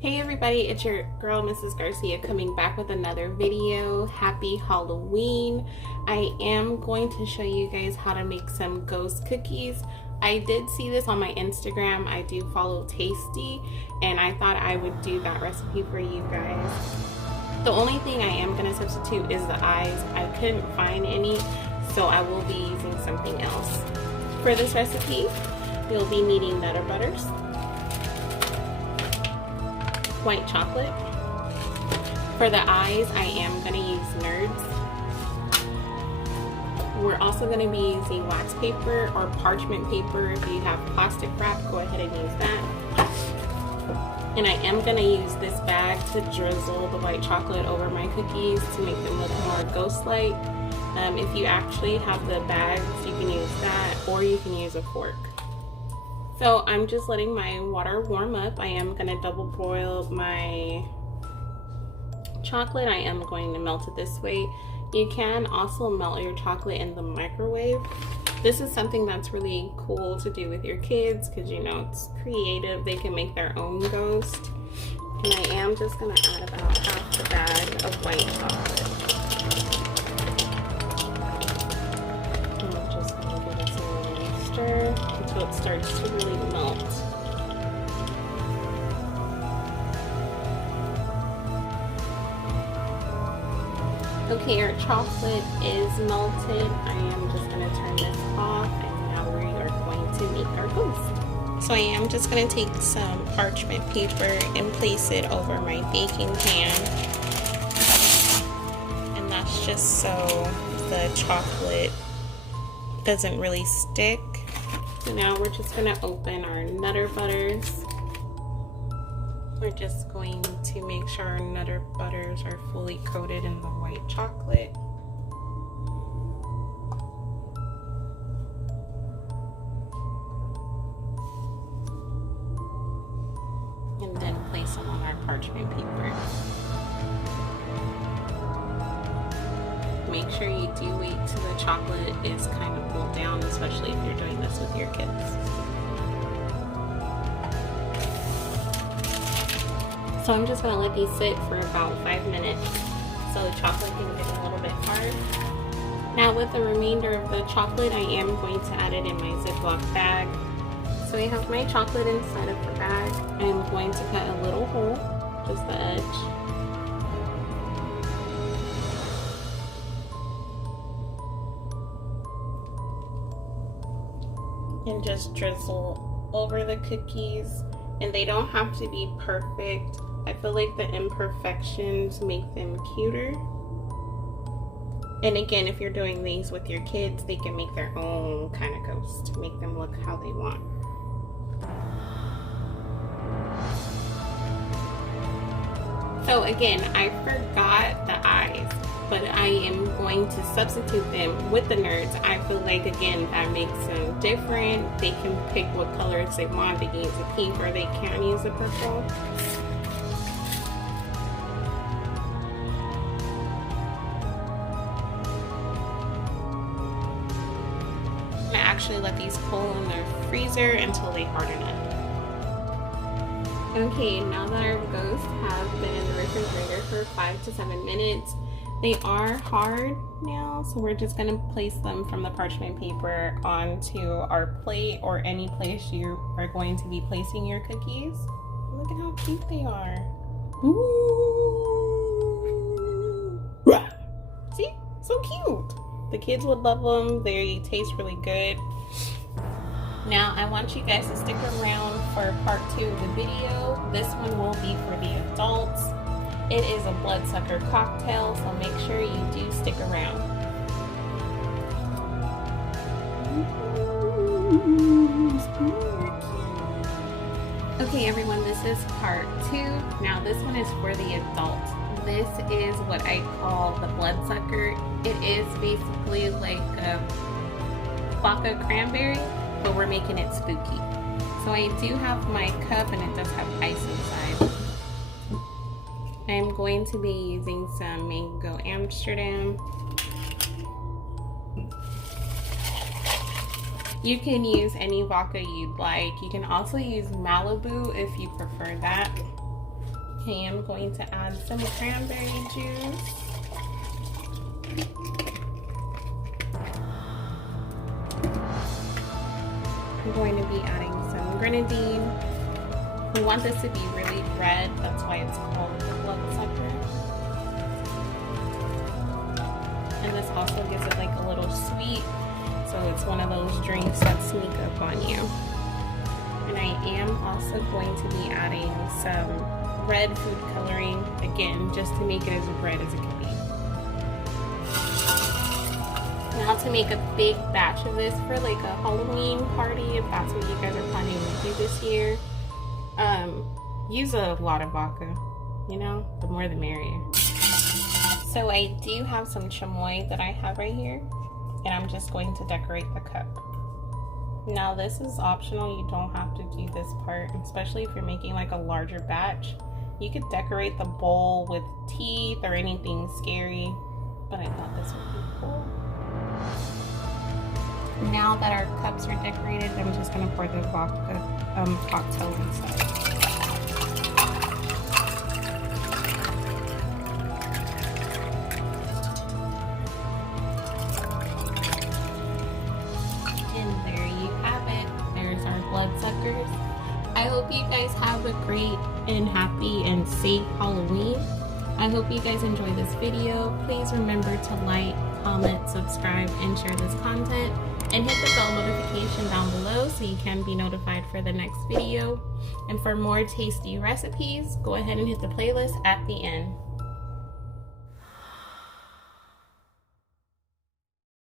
Hey everybody, it's your girl Mrs. Garcia coming back with another video. Happy Halloween. I am going to show you guys how to make some ghost cookies. I did see this on my Instagram. I do follow Tasty and I thought I would do that recipe for you guys. The only thing I am going to substitute is the eyes. I couldn't find any, so I will be using something else. For this recipe, you'll be needing Nutter Butters, white chocolate. For the eyes, I am going to use Nerds. We're also going to be using wax paper or parchment paper. If you have plastic wrap, go ahead and use that. And I am going to use this bag to drizzle the white chocolate over my cookies to make them look more ghost-like. If you actually have the bags, you can use that, or you can use a fork. So I'm just letting my water warm up. I am going to double boil my chocolate. I am going to melt it this way. You can also melt your chocolate in the microwave. This is something that's really cool to do with your kids because, you know, it's creative. They can make their own ghost. And I am just going to add about half the bag of white chocolate. And I'm just going to give this a little stir until it starts to really melt. Okay, our chocolate is melted. I am just going to turn this off and now we are going to make our ghost. So I am just going to take some parchment paper and place it over my baking pan. And that's just so the chocolate doesn't really stick. So now we're just going to open our Nutter Butters. We're just going to make sure our Nutter Butters are fully coated in the white chocolate. And then place them on our parchment paper. Make sure you do wait till the chocolate is kind of cooled down, especially if you're doing this with your kids. So I'm just going to let these sit for about 5 minutes so the chocolate can get a little bit hard. Now with the remainder of the chocolate, I am going to add it in my Ziploc bag. So I have my chocolate inside of the bag. I am going to cut a little hole, just the edge. And just drizzle over the cookies. And they don't have to be perfect. I feel like the imperfections make them cuter. And again, if you're doing these with your kids, they can make their own kind of ghost to make them look how they want. So again, I forgot the eyes, but I am going to substitute them with the Nerds. I feel like, again, that makes them different. They can pick what colors they want. They can use a pink or they can use a purple. I'm gonna actually let these cool in their freezer until they harden up. Okay, now that our ghosts have been in the refrigerator for 5 to 7 minutes, they are hard now, so we're just going to place them from the parchment paper onto our plate or any place you are going to be placing your cookies. Look at how cute they are. Ooh. See? So cute. The kids would love them. They taste really good. Now I want you guys to stick around for part 2 of the video. This one will be for the adults. It is a bloodsucker cocktail, so make sure you do stick around. Okay everyone, this is part 2. Now this one is for the adults. This is what I call the bloodsucker. It is basically like a vodka cranberry, but we're making it spooky. So I do have my cup and it does have ice inside. I'm going to be using some Mango Amsterdam. You can use any vodka you'd like. You can also use Malibu if you prefer that. I am going to add some cranberry juice. I'm going to be adding some grenadine. We want this to be really red, that's why it's called the bloodsucker. And this also gives it like a little sweet, so it's one of those drinks that sneak up on you. And I am also going to be adding some red food coloring, again, just to make it as red as it can be. Now to make a big batch of this for like a Halloween party, if that's what you guys are planning to do this year, use a lot of vodka, you know, the more the merrier. So I do have some chamoy that I have right here, and I'm just going to decorate the cup. Now this is optional, you don't have to do this part, especially if you're making like a larger batch. You could decorate the bowl with teeth or anything scary, but I thought this would be cool. Now that our cups are decorated, I'm just gonna pour the vodka cocktail inside. Bloodsuckers. I hope you guys have a great and happy and safe Halloween. I hope you guys enjoy this video. Please remember to like, comment, subscribe, and share this content, and hit the bell notification down below so you can be notified for the next video. And for more tasty recipes, go ahead and hit the playlist at the end.